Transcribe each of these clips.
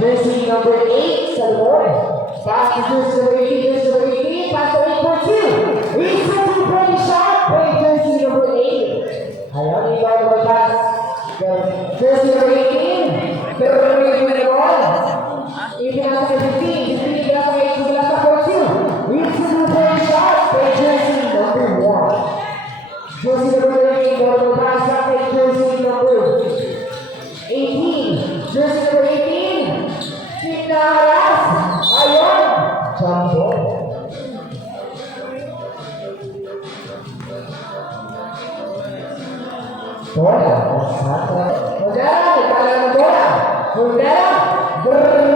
Jersey number 8 sa likod. Pass to jersey number 18, jersey number 18, pass to 8 for 2. It's a two-point shot by jersey number 8. Ayan, ikaw naman pass. Jersey number 18, pero number 18 na ball. Ipinasa kay 15, 15 ipinasa kay 2, ipinasa for 2. It's a two-point shot by jersey number 1. Jersey number 18, ball pass kay jersey number 18. Jersey number 18. Pinaharas. Ayun. Jumbo. Bola. Modera. Ipala ng bola. Modera. Brrrr.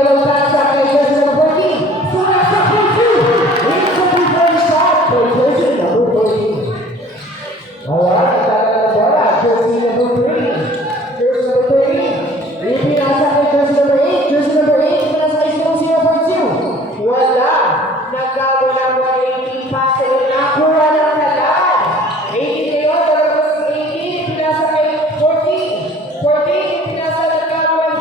Nalutasa kay jersey number 14. Sura sa 14. It's a two-point shot for jersey number 14. Ayan. Ipala ng bola. Jersey number 3. Jersey number 13. Ipinasa kay jersey number 8. Jersey number 8. Ipinasa kay 0 for 2. Wala. Nagkawala mo ay 18 pass. Nakuha ng kalan. 18 na yun. Talabas 18. Ipinasa kay 14. 14. Ipinasa nagkawala ng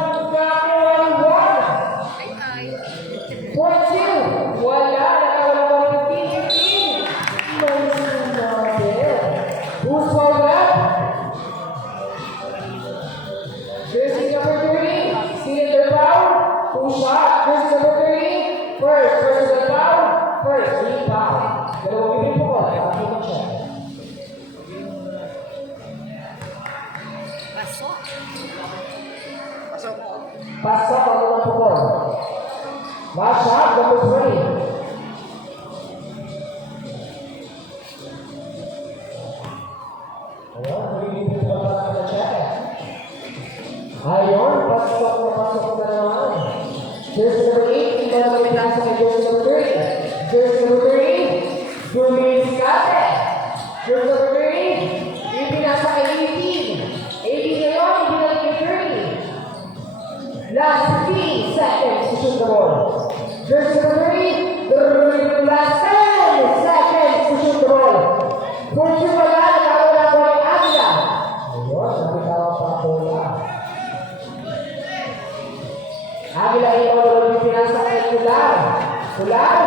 1. For 2. Wala. Nagkawala mo ay 15. 15. May sinabi. Who's for that? Jersey number 30, stealing their foul, full shot. Jersey number 30, first, personal foul, first, rebound. Dalawang bibig po ko, ako mo siya. Pasok ang mga po ko. Last shot, number 20. Ayan, bibig po ko na check. Ayun, pasok na naman. Jersey number 8, ito na may nasa kay jersey number 30. Jersey number 30, Dumiscate. Jersey number 30, ipinasa kay 18. 18 na yun, ipinasa kay 30. Last 15 seconds to shoot the ball. Jersey number 30, last 10 seconds to shoot the ball. Kung siya wala, nakawala ko ay Agila. Ayun, nakitawa pa ang bola. Agila ay all pinasa kay Kular. Kular,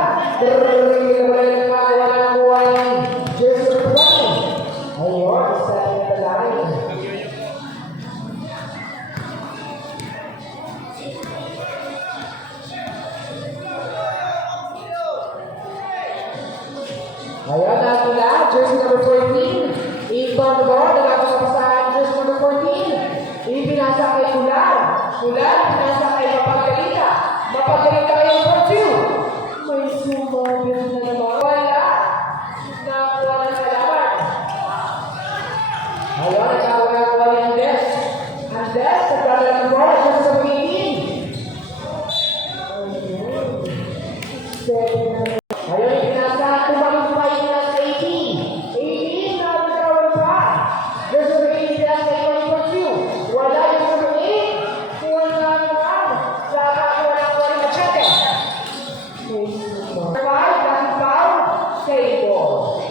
wala ng buhay. Jersey number 20. Ayun, sa line. Ayun na Kular, jersey number 14. Inbound the ball, nagkakasapasahan jersey number 14. Ipinasa kay Kular. Kular, pinasa kay Mapagkalita. Mapagkalita kayo for 2. May sumabit na naman. Wala. Nakuha ng kalaman. Ayun, nagkakawa ni Andes. Andes, nagkakawa ng ball. Jersey number 18. Ayun, pinasa. Tumagin pa yung pinasa 18. 18, nagkakawa pa. Jersey number 18, pinasa kay 20 for 2. Wala yung number 8. Wala naman. Saka wala ko rin machete. 5, last foul. Save ball.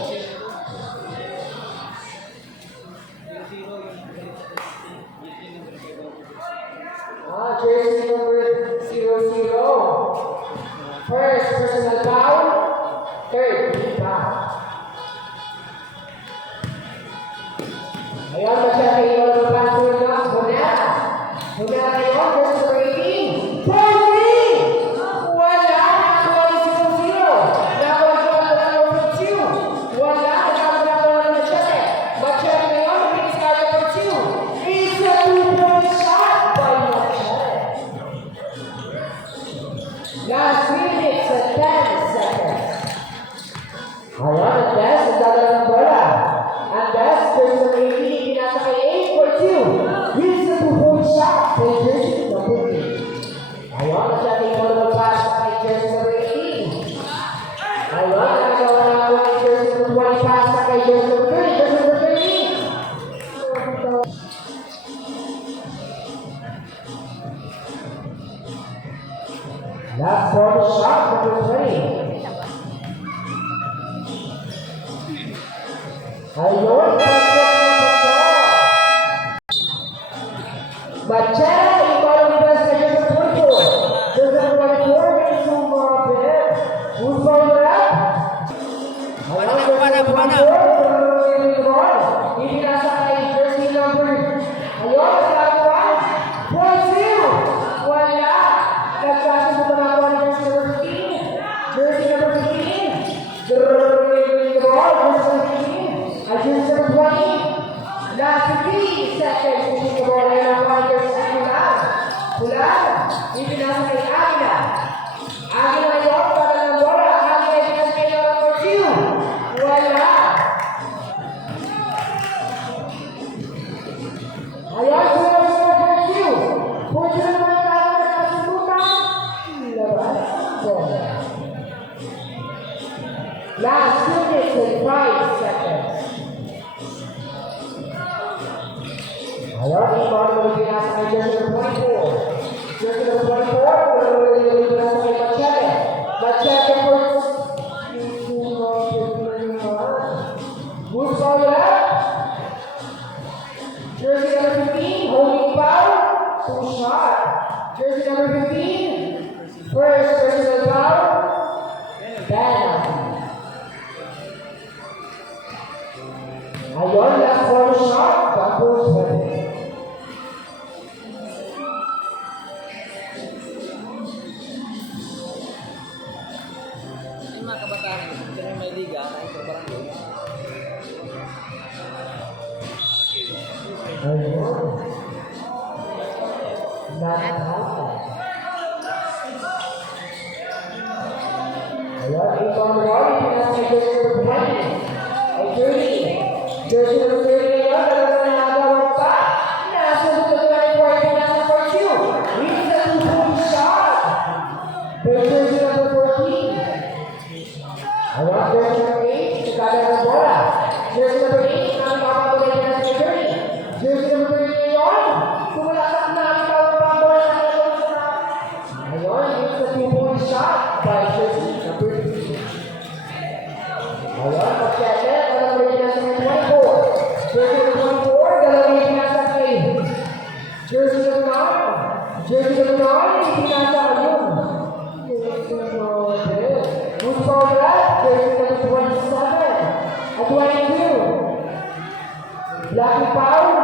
Jersey number 00. First, personal foul. Third, rebound. Ayun, machete yung mga pastor na. Hunera. Hunera ngayon, jersey number 18. 14! Wala! Nakuha yung 0-0. Nakuha yung 2. Wala! Nakuha yung machete. Machete ngayon, bilis kaya for 2. It's a two-point shot by Machete. Last minutes at 10 seconds. Ayun, Andes, nagdadala ng bola. Andes, jersey number 18, pinasa kay 8 for 2. It's a two-point shot by jersey number 8. Ayun, Machete yung mga pass kay jersey number 18. Ayun, nagagawa na kay jersey number 20 pass kay jersey number 30. Jersey number 30. Last ball shot, number 20. Ayun, Machete, ikaw ang best na jersey number 24. Pulaan. Ipinasa kay Agila. Agila ngayon, para ng bola. Agila ipinasa kay Lola Portiu. Wala. Ayan, sila sa Portiu. Portiu na mga tao na nakasubukan. Laban. Last 2 minutes and 5 seconds. Ayan, ito ang mga pinasa kay jersey number 24. Jersey number 24, pinasa kay Machete. Machete for moves all that. Jersey number 15, holding foul, 2 shot. Jersey number 15, first personal foul, penalty. Ayun, last 1 shot, double 20. Yung mga kabataan, ito na may liga, na ito parang doon. Ayun. Nakakata. Ayun, ito ang ball, pinasa kay jersey number 20. Ay, 30. Jersey number 30 ngayon, talaga na nagawag pa. Nasa buto na rin po ay pinasa for 2. It's a 2-point shot. By jersey number 14. Ayun, jersey number 8, sakala ng bola. Jersey number 8, nakakapagulay na nasa kay 30. Jersey number 30 ngayon, sumalasak na ang tawag pa ang bola na nagawag sa. Ayun, it's a 2-point shot by jersey number 30. Ayun, Machete, dalawang pinasa kay 24. Jersey number 24, dalawang pinasa kay jersey number 9. Jersey number 9, pinasa ayun. Who's for that? Jersey number 27. At 22. Lucky foul,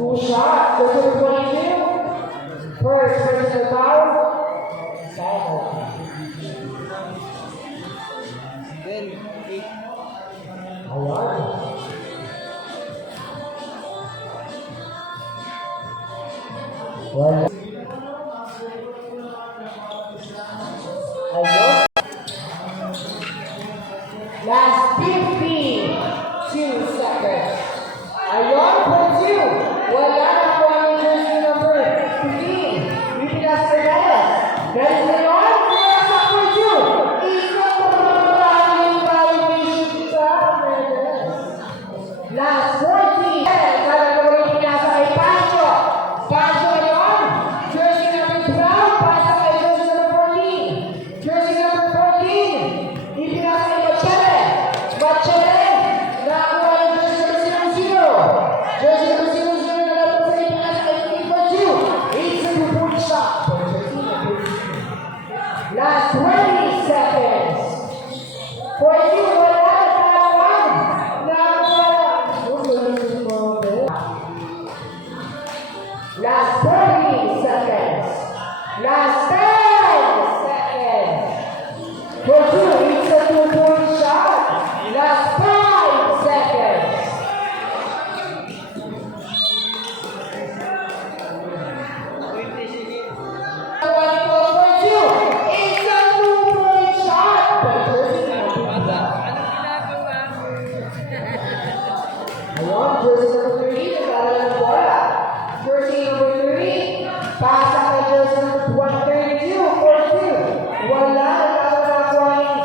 2 shots. Jersey number 22. First personal foul, penalty. Then, 8. Ayan. Wala. Ayun. Last 52 seconds. Ayun, point 2. Wala na po ang jersey number 15. Ipinas Fernandez. Guys, ngayon, pinasa point 2. Isang maraming violation sa Fernandez. Last 14. Talagang pinasa kay Pancho. Pancho ngayon, jersey number 12, pasa kay jersey number 14. Jersey number 14, ipinasa kay Machete. Machete, nakakuha yung jersey number 0. Jersey number 0, nalabas sa ipinasa kay Pikachu. It's a 2-point shot for jersey number 15. Last 20 seconds. 42, wala, nakakuha. Last 30 seconds. Last 10 seconds. For 2, it's a 2-point shot. Last 5 seconds. For 2, it's a 2-point shot. Ayun, jersey number 30, nagkala ng bola. Jersey number 30, pasa kay jersey number 132, 42. Wala, nagkakaroon ng ayun,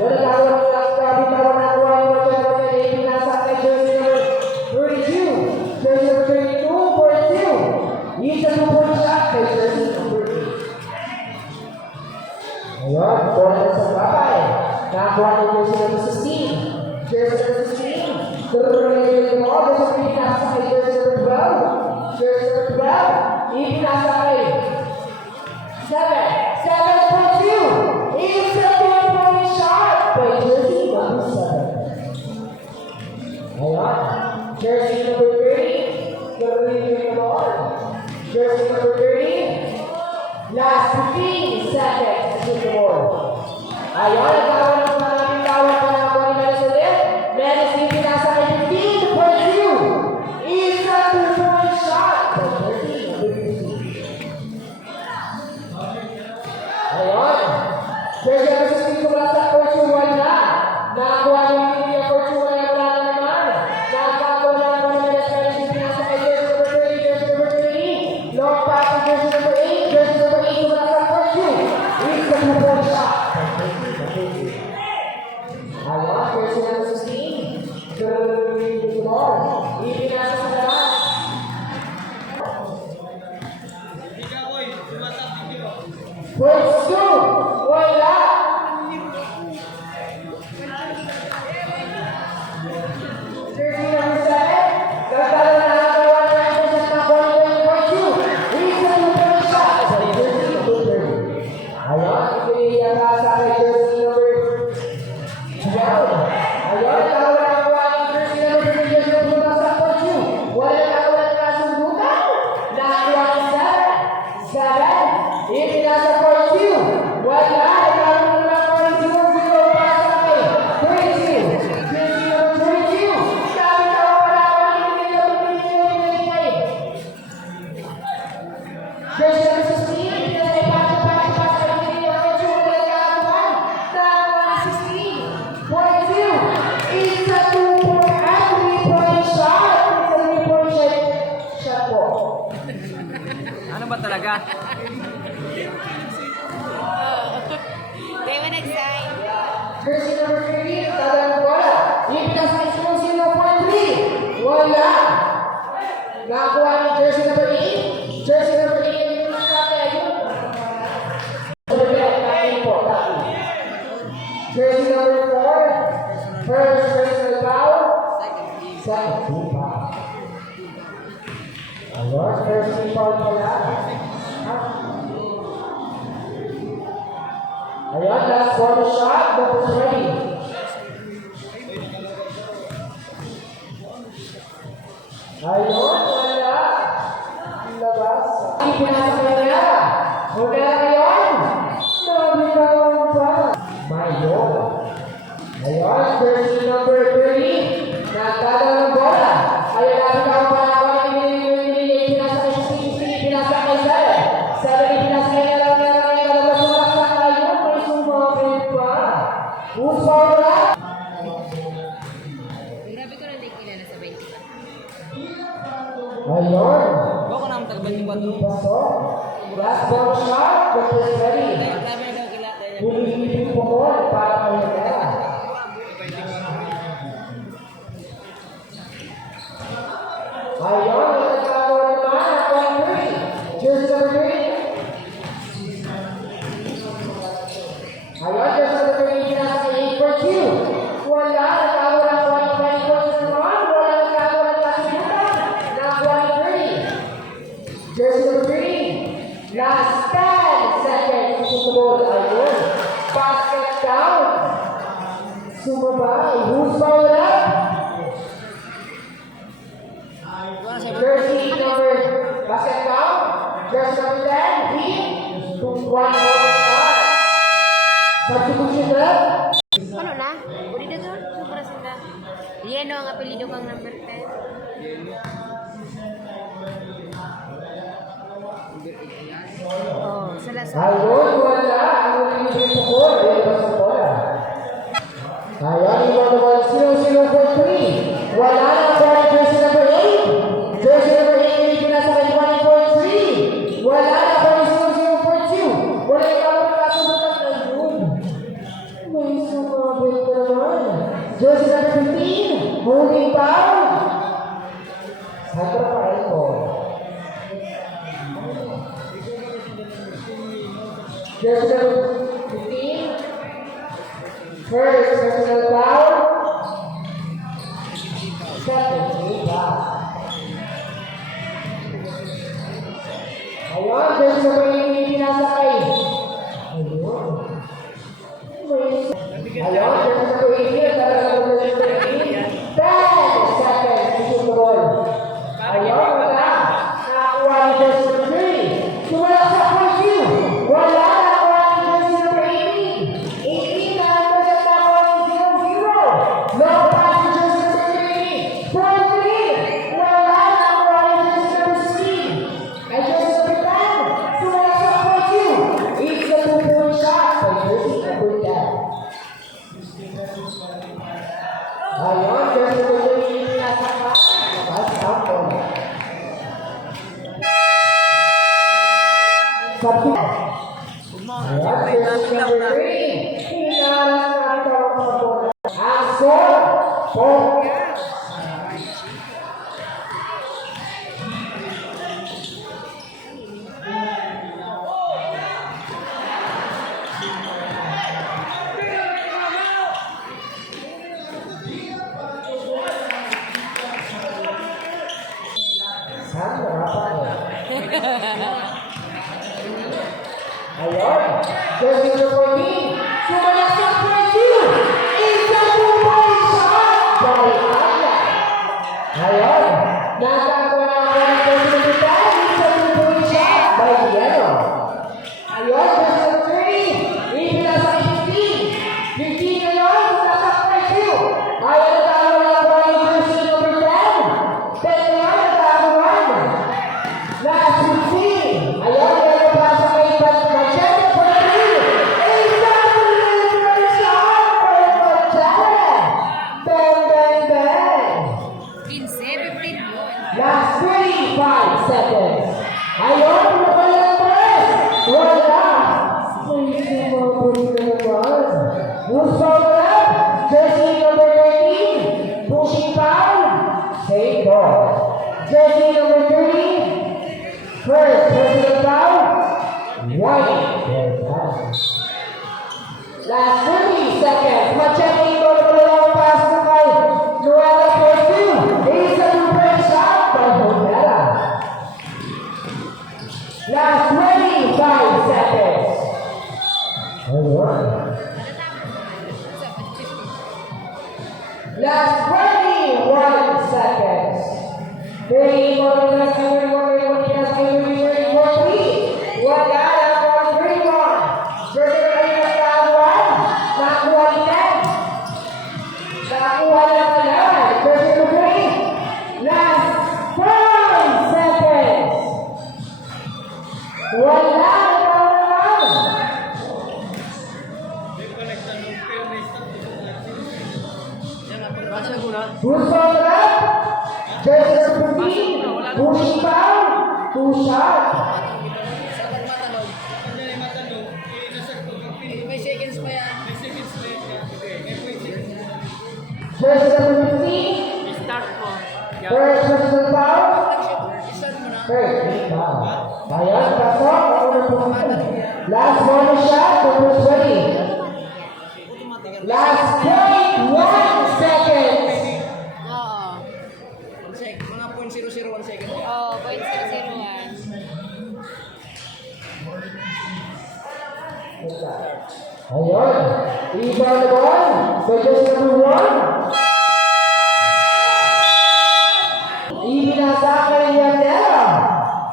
nagkakaroon ng grabe na wala na kuha yung Machete. Pinasa kay jersey number 32. Jersey number 32, 42. It's a 2-point shot kay jersey number 8. Ayun, bola na sa babay. Nakakuha ng jersey number 16. Jersey number 16. Jersey number 12, pinasa kay jersey number 12. Jersey number 12, ipinasa kay 7.2. It's a 2-point shot by jersey number 7. Ayan. Jersey number 30, jersey number 30, last 15 seconds to shoot the ball. Ayan, nagkakaroon ng maraming tawag pa na ako ni Menes ulit. Menes ipinasa kay 15.2. It's a 2-point shot by jersey number 15. Points 2. Wala. Jersey number 7. Nagtalo na ang dalawa ng Angels at nakuha point 2. He's a two-point shot. Jersey number 30. Ayun, ibigay ang sa kay Jersey number 12. Ayun, nakuha na ang Jersey number 30. Jersey number 2 sa point 2. Wala na nakuha na kasundutan. Nakakuha ni Sarah. Sarah. Ipinasa point 2. Wala. Nakakuha na point 2. 0 para sa kay 32. Jersey number 32. Sabi na wala ko na pinili. Jersey number 16. Pinasa ipasa sa pinili. Nakakuha na 16. Point 2. It's a 2-point and 3-point shot. It's a 3-point shot po. Ano ba talaga? They were excited. Jersey number 30, tala ng bola. Ipinasa ni Susi 0.3. Wala. Nakakuha ni Jersey number 8. Jersey number 8 yung pinasa kayo. Jersey number 4. First personal foul. Second team foul. Ayun, first team foul pala. Ayun, last quarter shot. That was ready. Ayun, wala. Labas. Ipinasa ka na. Wala ngayon. Nabitaw pa. Mayon. Ayun, jersey number 30. Nagdala ng bola. Ayun, nabitaw pa na ako. Ipinasa kay Steve. Ipinasa kay Sarah. Sarah, ipinasa kay Who's foul na? Grabe ko na hindi kilala sa 20 pa. Ayun. Bako naman tagbad yung bato. Paso. Last ball shot. That is ready. Grabe na kila. Humihipin po ko para kayo na. Ayun. Nagkakawa naman ang point 3. Jersey number 3. Ayun. Jersey number 3. Pinasa kay 8 for 2. Wala. Nagkakawa ng point 20 naman. Wala nagkakawa ng kasimutan. Nakakuha ni 30. Jersey number 3. Last 10 seconds. Susunod. Ayun. Basket down. Sumabay. Who's fouled up? Jersey number basket down. Jersey number 10. Heat. 1 more shot. Substitution na. Ano na? Uli na doon? Sobra sila. Yeno ang apelido kang number 10. Oh, sila sa... Ayun. Wala. Ang ulit po ko. Ayun. Basta po na. Ayun. Iwan naman. 0-0-4-3. Wala na. Wala. Jersey number 8. Jersey number 8. Pinasa kay 20-3. Wala na. Wala 0-0-4-2. Wala yung ako na kasunod ng ayun. May sumabit ka naman. Jersey number 15. Holding foul. Sakra pa rin ko. Jersey number 15. First personal foul. Second team foul. Ayun, jersey number 18 pinasa kay. Ayun. Ayun, jersey number 18 talaga number 13. 10 seconds to shoot the ball. Ayun, wala. Nakakuha ni jersey number 3. Tumala sa point 2. Wala. Nakakuha ni jersey number 18. 18 na nagpasat na ako ni 0-0. No pass to jersey number 3. Point 3. Wala. Nakakuha ni jersey number 16. Ay jersey number 10. Tumala sa point 2. It's a 2-point shot by jersey number 10. Ayun, jersey number 18 nasa pa. Pass out po. Substitute. Ayun, jersey number 3. Hinalas na ito sa bola. Ang score, 4. Ayun. Jersey number 14. Sumalaksak for two. Isa two-point shot by Aya. Ayun. Nakakuha na ako ng jersey number 10. Isa two-point shot by Diano. Ayun. Jersey number 30. Ipinasa kay 15. 15 ngayon. Sumalaksak for two. Ayun. Nakakuha na ako ng jersey number 10. 10 ngayon. Nakakuha. Last 15. Ayun. Meron pa sa kay Machete for three. Isa two-point shot by Machete. Bang, bang, bang. 15 yun. Last 35 seconds. Ayun, pinapala ng press. Wala. May sumabot na naman. Who's up? Jersey number 13. Pushing foul. Save ball. Jersey number 30. First personal foul. White. Last 30 seconds. Machete ito na pala ang pass na kay Noela for two. Isa two-point shot by Honella. Last 25 seconds. Ayun. Last 21 seconds. 31 minutes and 31 minutes and 31. Wala na po ang 31. Jersey na kayo na kawan. Nakuha ni 10. Nakuha na pala. Jersey to 3. Last 5 seconds. Wala na naman. Who's on the left? Jersey number 15. Pushing foul. Two shot. May seconds pa yan. Jersey number 15. Start mo. First personal foul. Third foul. Ayan, pasok. Last bonus shot. Number 20. Last 0.1 seconds. Oo. Mga 0.001 second. Oo, 0.001. Ayun. Iba na ball. So just number 1. Ibinasa kay Yanela.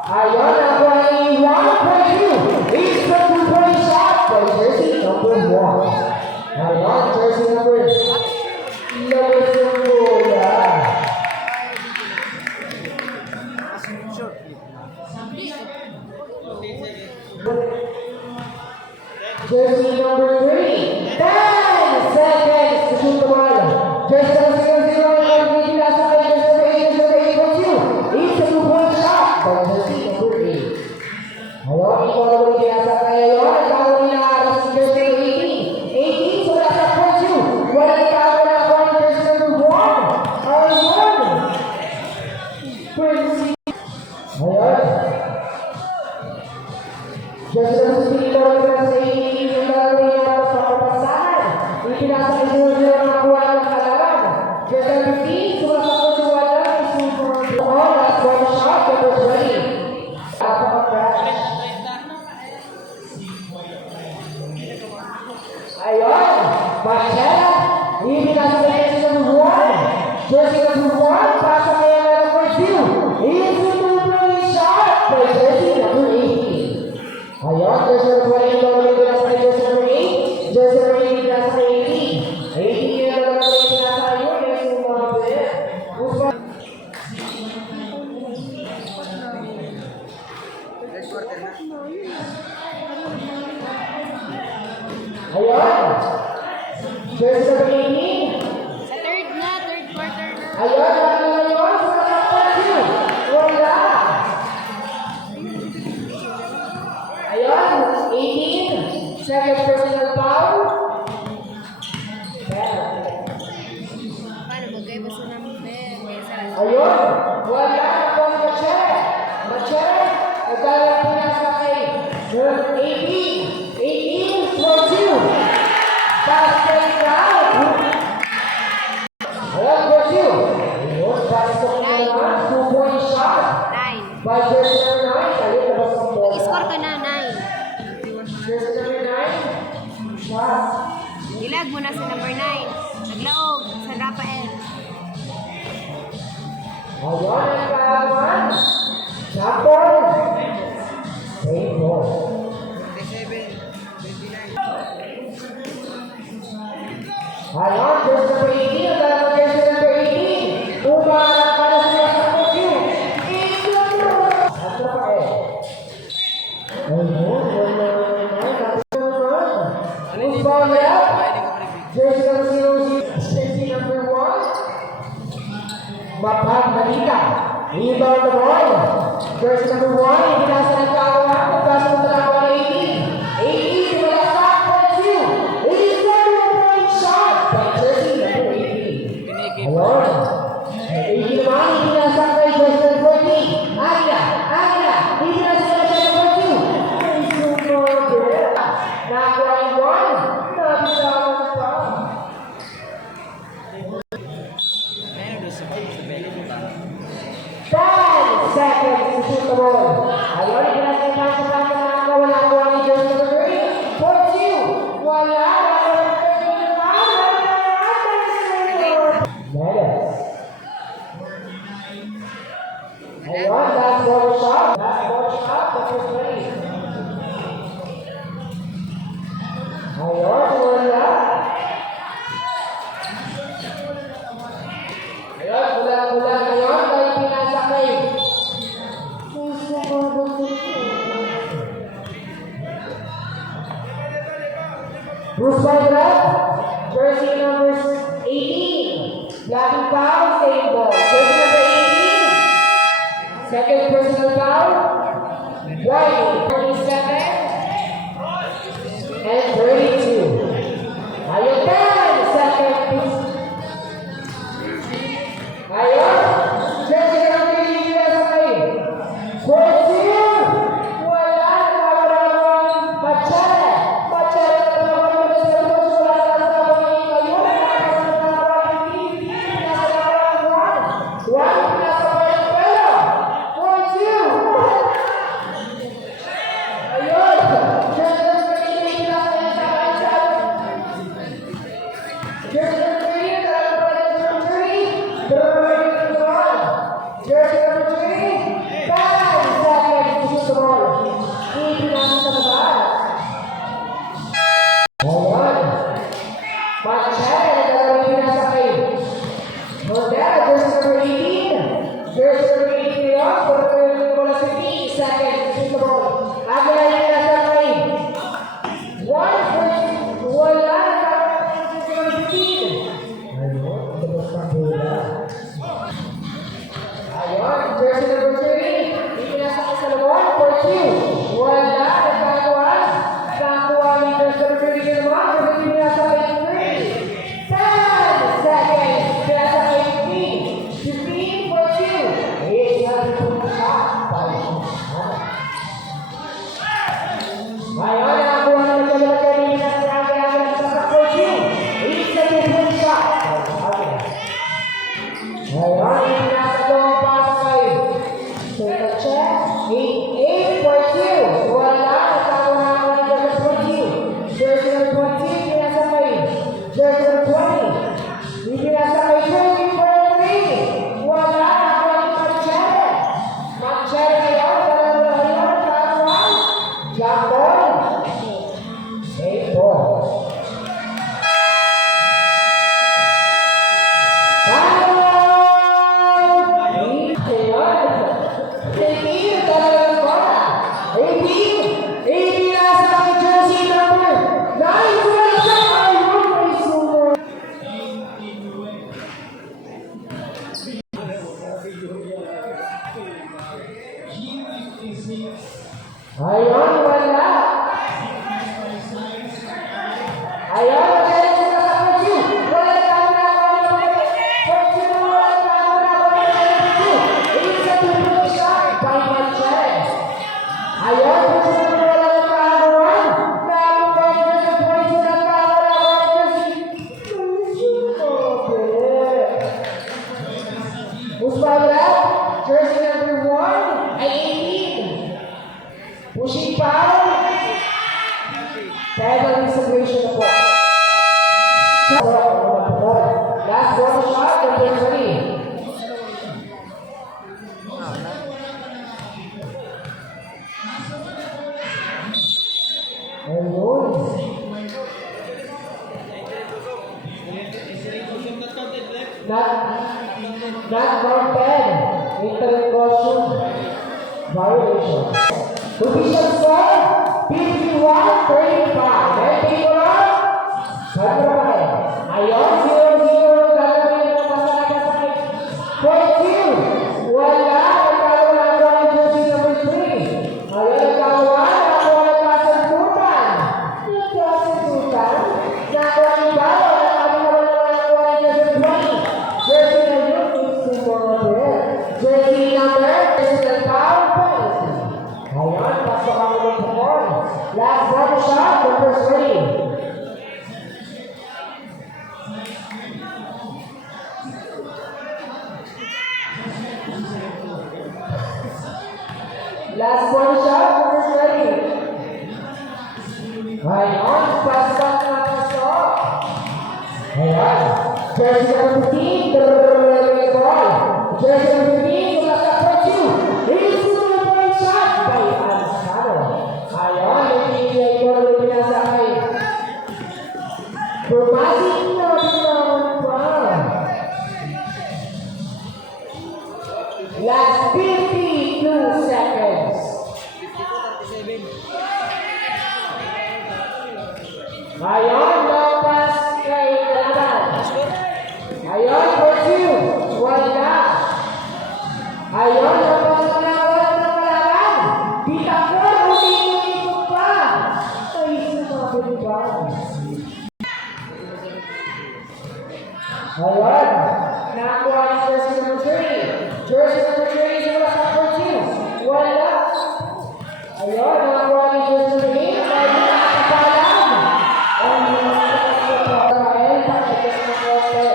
Ayun, ako ay 1.2. It's the two-point shot by jersey number 1. Ayun, jersey number 2. Jersey number 3. 10 seconds to shoot the ball. Jersey number 0, ibinasa kay jersey number 8.2. It's a two-point shot by jersey number 8. Ayun, ikaw na ulit binasa kay Ayon. Ikaw na inaaras si jersey number 18. 18, so nasa 4-2. Wala ikaw na ako ang jersey number 1. Ayun. Ayun. Jersey number 3, ikaw na binasa sa 18. Yung gagawin niya tapos makapasahan. Ipinasa kay jersey number nakuha ng kalaban. Jersey number 15, sumasak ko si Wala. Last one shot, number 20. Napaka-crash. Ayun, Machela, ibinasa kay jersey number 1. Jersey number 1, pasa kay number 2. It's a two-point shot by jersey number 18. Ayun, jersey number 20, ibinasa kay jersey number 8. Jersey number 8, ibinasa kay 18. 18 yung number 8, ibinasa kay yun. Yes, yung mga pwede. Ayun, jersey number 18. Sa third na, third quarter na. Ayun, ano na yun? Wala. Ayun, 18. Second personal foul. Paano magkaiba sa number? Ayun, wala na po ang Machete. Machete, nagkalang pinasa kay 18. 18 for 2. Basket down. Ayun, for 2. Ayun, basket na naman. 2-point shot. 9. By jersey number 9. Ayun, labas ang bola. Mag-score ka na, 9. Jersey Naglag muna sa number 9. Naglaog sa Rafael. Ayun ang kalaman. Sapon. Same ball. 27, 29. Ayun, jersey number 18. Ang dalawa jersey number 18. Umarap para sa Sapon Q. At Rafael. Ayun, who's ball now? Jersey number 0, jersey number 1. Mapag Malita. Rebound the ball. Jersey number 1. Ibinasa ng kaawaan. Pagkasa ng talawa ng 18. 18 to the back for 2. It is a 2-point shot by jersey number 18. Ayun. 18 naman. Ibinasa kay jersey number 14. Agila. Agila. Ibinasa kay jersey number 2. Nakuha yung 1. Nabitawan pa. Meron doon sa belly mo ba? 10 seconds to shoot the ball. Ayun, pinasa na wala ko ang jersey number 3. For 2. Wala. Medes. Ayun, that's ball shot. That's ball shot. That was great. Ayun, wala. Ayun, mula ngayon, dahil pinasa kay Bruce Bargraf, jersey number 18. Blocking foul, same ball. Jersey number 18. Second personal foul. Right, 37 and 32. Ayun, 10 seconds. Ayun, jersey number 18. For 2. Wala, nakawala ng Machete. Machete na naman yung sa coach. Wala na sa mga ngayon. One, nasa Valenzuela. For 2. Ayun, jersey number 18 nasa Valenzuela. Jersey number 18 nasa Valenzuela. Jersey number 3, 5 seconds to shoot the ball. Hindi namin sa baba. Ayan. Machete na dalawang pinasa kay Mondera, jersey number 18. Jersey number 18 ngayon, for the 15 seconds to shoot the ball. Agila yung pinasa kay 1 for wala na jersey number 15. Ayun, tapos na bola. Ayun, jersey number 3. Ipinasa ko sa lawan for 2. Wala, nagkakawas. Nakakuha ni jersey number 3 naman. Jersey pinasa kay 3. 10 seconds. Pinasa kay 15 for 2. It's not a good shot. Ayun, nakakuha na ng jersey number 3. Pinasa for 2. It's a good shot. Ayun, ipinasa ko ang pass kay Total check. 8 for 2. Wala, nagkakawa na ng jersey number 20. Jersey number 20, pinasa kay jersey number 20. Ipinasa kay 20 for 3. Wala, nakakuha ni Machete. Machete ngayon, dalawa ngayon, nagkakawa. Jump ball. 8 ball. Ayun, wala. Ayun, magaling sila sa Pursu. Wala na Pursu, wala na It's a two-point shot by Machete. Ayun, Pursu na wala na kagawan. Nakakuha sa Pursu na kagawan. Musbagra, jersey number 1 ay 18. Pushing foul. Penalty celebration na po. Not counted. Intercaution. Violation. Position score, 51-35. May people, Sagrahe. Ayon, 0-0. Gagawin ng pasalaga sa 4-2. Wala. Nagkaroon ng running jersey number 3. Ayon, nagkaroon. Nakuha ng kasundutan. Yung kasundutan. Nakuha ng balo. Nakaroon ng running jersey 20. Jersey number 2. Jersey number personal foul penalty. Ayan, pasok ang ulit sa ball. Last ball shot, the first ready. Last ball shot, the first ready. Ayan, pasok na pasok. Ayan, jersey number 15, the ball. Jersey number 15, mula sa 4-2. It's a two-point shot by Alzado. Ayan, hindi ito rin pinasakay. Bumalik na naman pa. Last 52 seconds. 52-37. Ayan, no pass kay Laban. Ayan, 4-2. Wala. Ayan, napasok na wala na Laban. Bitakor, ulit-ulit pa. Ay, sumabi ba? Ayan, nakakuha ng jersey number 3. Jersey number 3 is wala sa 4-2. Wala. Ayan, nakakuha ng jersey number 8. Ay, nakakapalan. Ang Rafael, pakikis ng kote.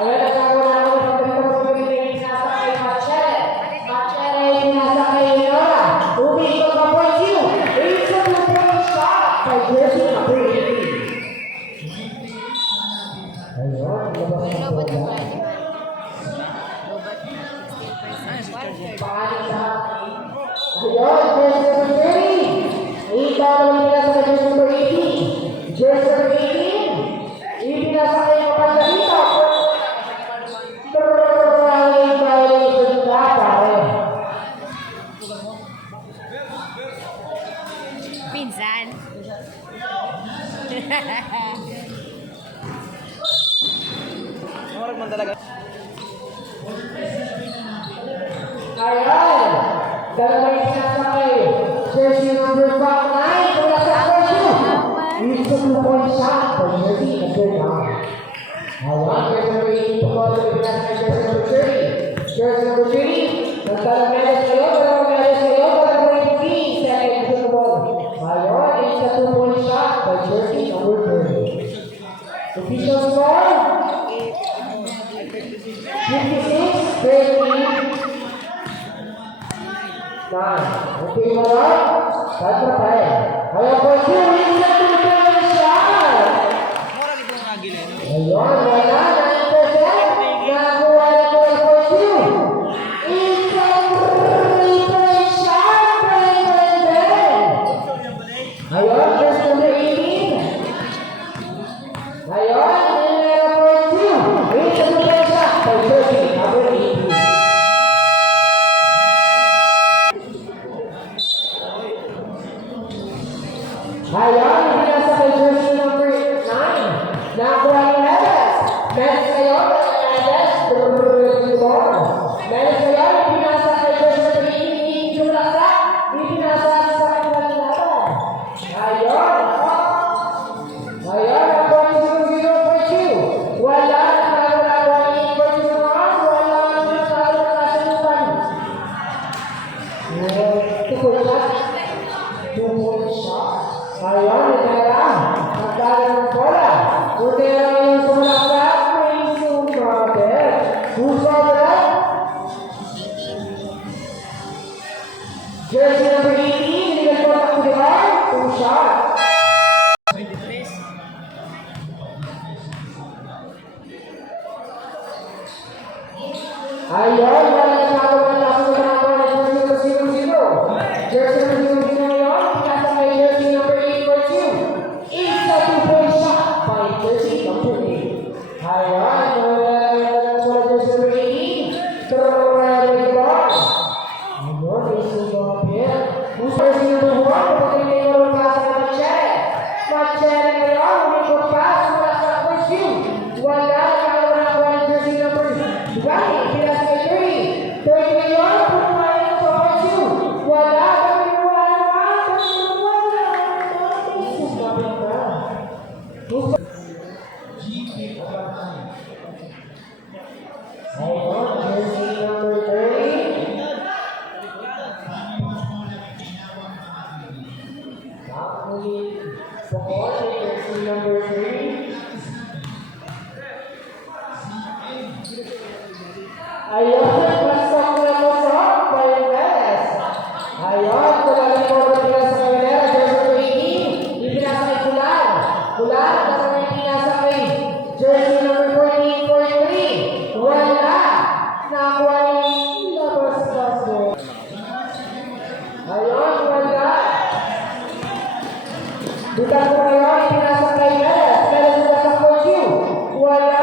Ayan, nakakuha na ako ng pagkakita ko sa pinili nasa kay Machele. Machele ay pinasa kay Nora. Umikot ka 4-2. It's a two-point shot by jersey number 8. Ayun, labas May ng lobat bola. ba? Lobat 16%. Paano sa ayun, jersey number 30. Ikaw naman pinasa kay jersey number 18. Jersey number 18. Ipinasa kay Kapagdalita. Throwing violation ka, pare. Pinsan. Marag man talaga. Ayan, dalawang pinasa kay jersey number 9. Mula sa 4-2. It's a two-point shot for jersey number 9. Ayan, jersey number 18 po sa pinasa kay jersey number 30. Jersey number 30. Dalawang medals kayo, dalawang 15 seconds to the ball. Ayan, it's a two-point shot by jersey number 30. Official score, 56-30. 9. Okay, wala. Sandra pa eh. Ayan po, it's a two-point shot. Marag itong nagilin. Ayun, wala. 9%. Nakuha na po ang 4-2. It's a three-point shot by Brendan. Ayun, first number 18. Ayun, nilala 4-2. It's a two-point shot by jersey number 18. Ayun, binasa kay jersey number 9. Nakuha ni Neves. Neves kayo, Neves. Neves kayo, binasa kay jersey number 18. Jumlasa, ibinasa sa kanilang laban. Ayun. Ayun, nakuha ni 0-0-4-2. Wala, nakawala ni 4-2 naman. Wala, nakawala na kasundutan. Two-point shot. Two-point shot. Ayun, nagkala. Nagkala ng bola. Kunti lang yung sumalaksak. May sumabat. Susabat. Jersey number 18. Illegal contact to the bar. Two shot. 23. Ayun, wala nagkakaroon ng lakas ng mga bola. Jersey number 0-0. Jersey number 0-0 ngayon. Pinasa kay jersey number 8-4-2. It's a two-point shot by jersey number Actually, Pokol, jersey number 3. Ayun, pasok na pasok, Paredes. Ayun, tumalang po na pila sa Cabanera, jersey number 18. Ipinasa kay Kular. Kular, naman pinasa kay jersey number 14, 43. Wala. Nakuha ni labas-labas po. Ayun, wala. Bukan po ngayon, ipinasa kay Meles. Meles na sa 4Q. Wala.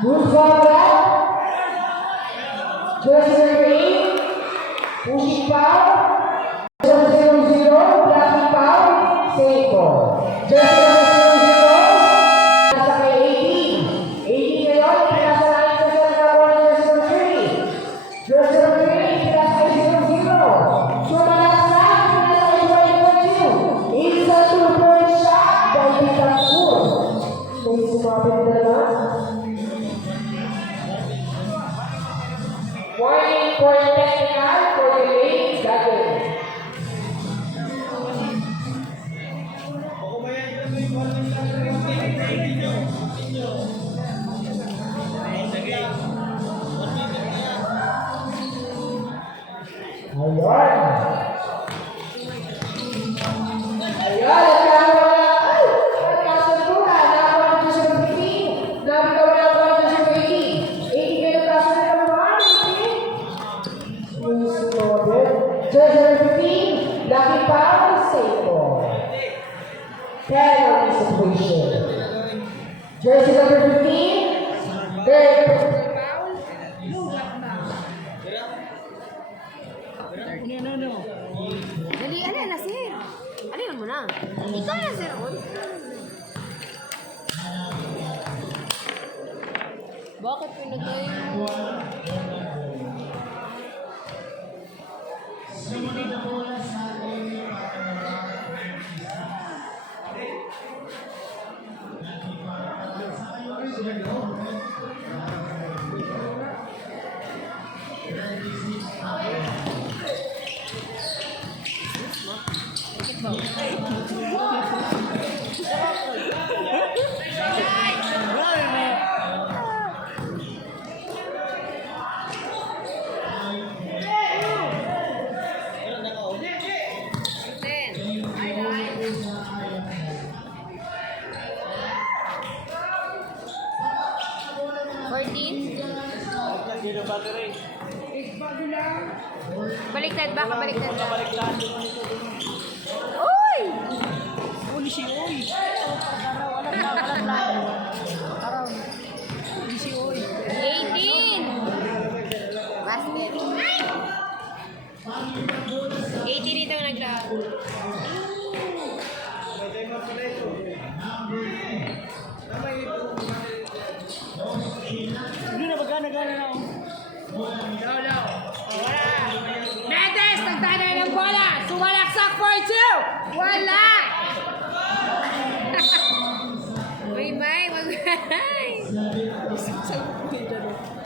Who's got that? Jersey number 8. Pushing foul. Jersey number 0. Blocking foul. Safe ball. Jersey number 0. Nasa kay 18. 18 ngayon. Pinasa natin sa Saranawa ng jersey number 3. Jersey number 3. Pinasa kay 0-0. Sumalaksak. Pinasa kay 22. It's a 2-point shot by Bitancur. May sumapit na naman. Warning for technical for the late gathering. Ayun. Ayun, nagkasunduran. Nakakuha ng jersey number 15. Nabitaw na ako ng jersey number 18. 18 kayo kaso na naman. Jersey number 15. Lucky foul. Safe ball. Penalty situation. Jersey number 15. Third. Dali, ano na, sir? Ano yun mo na? Ikaw na, sir. Oy. Bakit pinagay mo? Baliktad, baka baliktad ba? Uy! Uli si Uy. Walang araw. Uli si Uy. 18! Basket. 18 dito ang naglaro. Hindi na bagana na ako. Mendes, nagtanay ng bola! Sumalaksak for 2! Wala! Uy, May, mag-hay!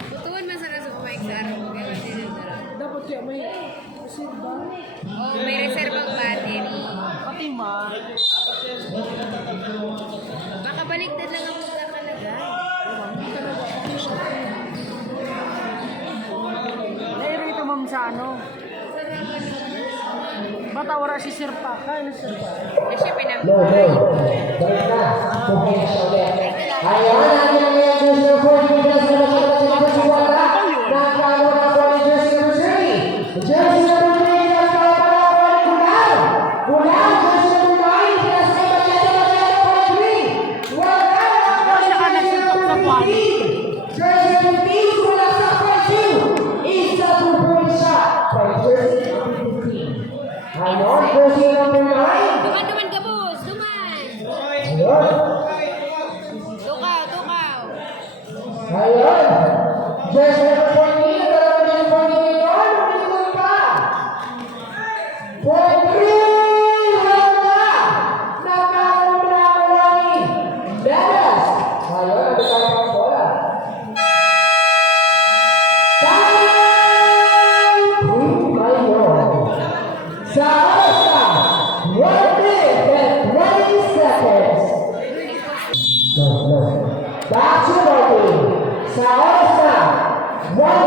Tutuan man sana sa Mike sa araw. Kaya kasi nandara. Dapat kaya may reserva. Oh, may reservang battery. Pati ma. Baka baliktad lang ang pagkakalagay. Nairo ito ma'am sa ano. Bata wala si Sir Pa. Kaya si Sir Pa. Kasi pinag- No, no. Balik na. Bukay na siya ulit. Ayun, natin ang ngayon jersey number 14. Jersey number 14. Nakakawa na po ang jersey number 3. Jersey number 3. Nakakawa na po ang Kular. Kular, jersey number 9. Pinasa kay Machete for 3. Wala na po ang jersey number 15. Jersey number 15. Wala sa for 2. It's a 2-point shot by jersey number 15. Ayun, jersey number 9. Duman ka, boss! Duman! Ayun. Tukaw! Ayun. Jersey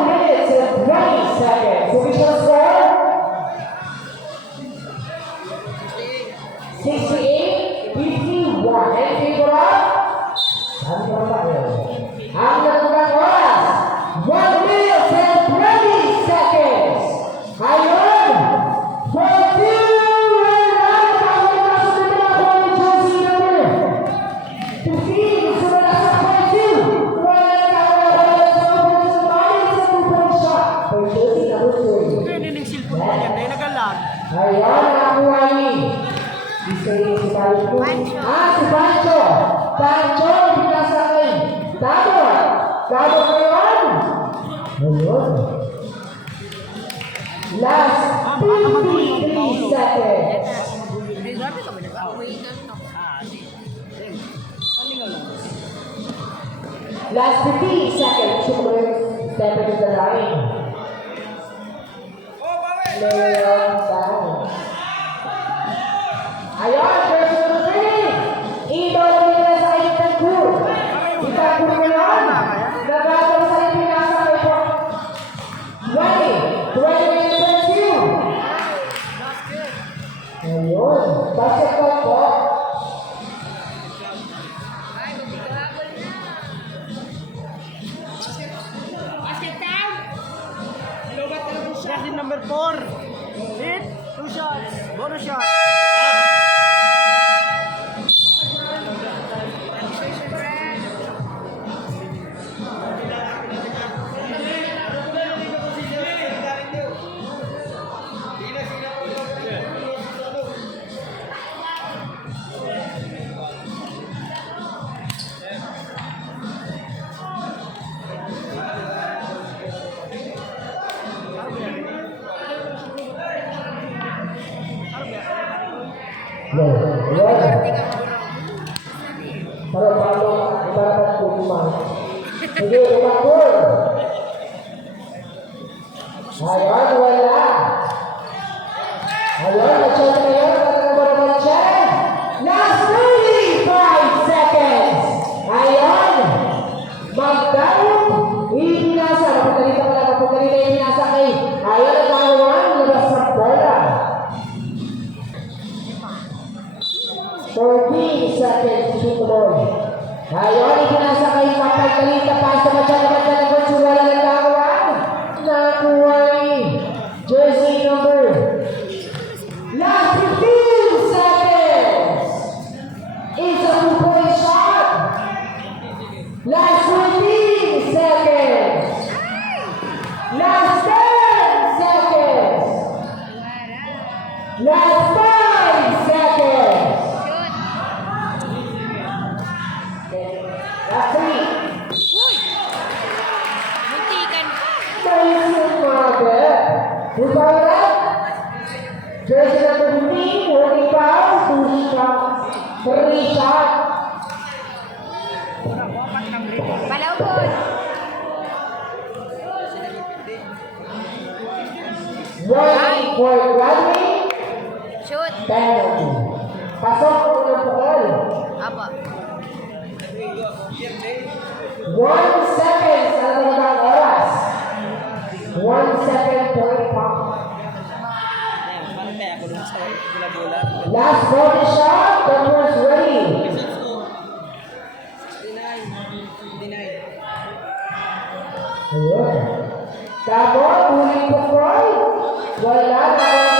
minutes and 20 seconds. Official score? 68-51. And favor of? Sabi ko pa rin. Ang natulang oras, 1 minute and 20 seconds. Ngayon, 42 Pwede ng cellphone mo yan, dahil nagalag. Ayan, nakakuha ni. Si Pancho. Si Pancho. Pancho, binasakay. Dado. Dado ko yun. Ayun. Last 53 seconds. Hindi, sabi ka ba nag-away? Last 15 seconds. Step into the line. Leon down. Ayun, first number 3. Ibon nila sa Itagpur. Itagpur na yun. Nagagawa sa ipinasakay po. 20 Ayun, basketball po. Jersey number 4. Hit. 2 shots. Bonus shot. Para paano ibarat po kumang. Sige, Itagpur. Ayun, wala. Ayun, na-check na yun. Tatanggal naman check. Last 35 seconds. Ayun. Magdalog. Ibinasa. Napagdalita pala. Napagdalita ibinasa kay. Ayun, nagkaroon. Labas sa bola. 14 seconds to shoot the ball. Ayun, ibinasa kay Papagdalita. Pasta masyadong Coach. Wala na nagkaroon. Nakuha ni jersey number. Last 15 seconds. It's a 2-point shot. Last 14 seconds. Last 10 seconds. Last 5 seconds. Last 3. Muntikan pa. Nice mother. Rebound. Jersey number 15, holding foul, 2 shots, 3 shots. Palawon. One for Rodney, Shoot. penalty. Pasok po ng pukol. Apa. 1 second sa nagandang oras. 1 second point pump. Parang kaya ako dun sa bola-bola. Last body shot, the first ready. 69. Ayun. Tapos, huling pukol. Wala na